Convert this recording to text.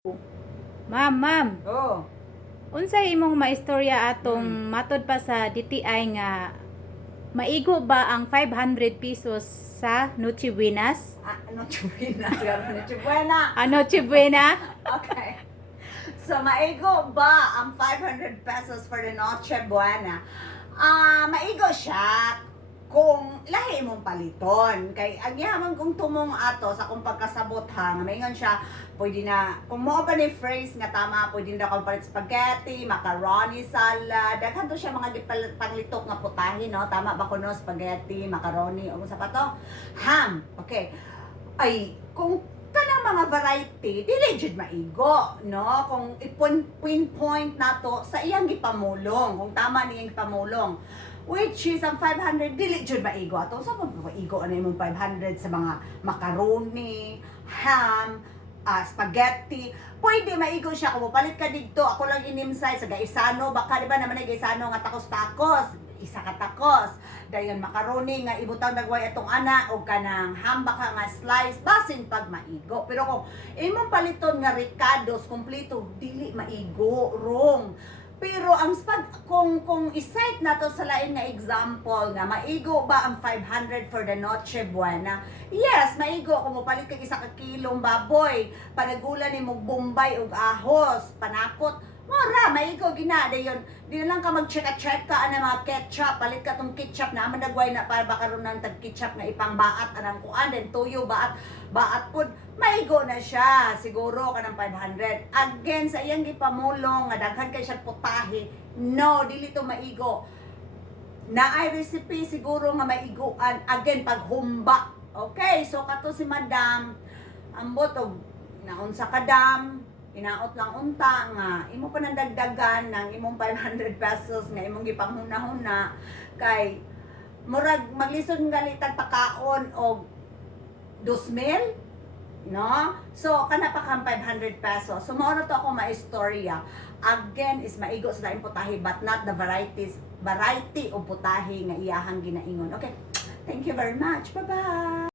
Ma'am. Oh. Unsay imong maistorya atong matod pa sa DTI nga maigo ba ang 500 pesos sa Noche Buenas? Noche Buena. Noche Buena. Noche Buena? Okay. So, maigo ba ang 500 pesos for the Noche Buena? Maigo siya kung lahi mong paliton. Kay agyaman kung tumong ato sa kung pagkasabot hang, maingon siya, pwede na, kung mo ba ni phrase nga tama, pwede na kung palit spaghetti, macaroni, salad, daghan to siya mga panglitok nga putahe, no? Tama ba ko no? Spaghetti, macaroni, o sa pa to? Ham, okay. Ay, kung kanang mga variety, dili jud maigo, no? Kung i-pinpoint nato sa iyang gipamulong, kung tama niyang gipamulong, which is ang 500 dili jud maigo ato sa maigo ano imong 500 sa mga macaroni, ham, spaghetti. Pwede maigo siya kung palit ka dito. Ako lang inimsay sa gaisano, baka di ba naman ay gaisano nga takos-takos, isa ka takos. Dayon macaroni nga ibutang dagway atong ana o kanang ham baka nga slice basin pag maigo. Pero kung imong paliton nga ricados kompleto dili maigo, wrong. Pero ang kung i-cite nato sa lain nga example nga maigo ba ang 500 for the Noche Buena? Yes, maigo kung mopalit kag isa ka kilong baboy, panagulan nimo bombay ug ahos, panakot. Mora, maigo gina dayon. Di na lang ka mag-check ka ana mga ketchup, palit ka tong ketchup na managway na para baka ron nang tag ketchup nga ipangbaat anang kuan den tuyo baat pud maigo na siya siguro kanang 500. Again sa iyang gipamulong nga daghan kay siya putahe. No, dili to maigo. Naay recipe siguro nga maiguan again pag humba. Okay, so kato si Madam ambot og naon sa kadam inaot lang unta nga imo pa nang dagdagan ng imong 500 pesos nga imong gipanghuna-huna kay murag maglisod galitag pakaon og 2,000, no? So kana pa kang 500 pesos. So mao na to ako maistorya. Again is maigo sa lain putahe but not the variety of putahe nga iyahang ginaingon. Okay. Thank you very much. Bye-bye.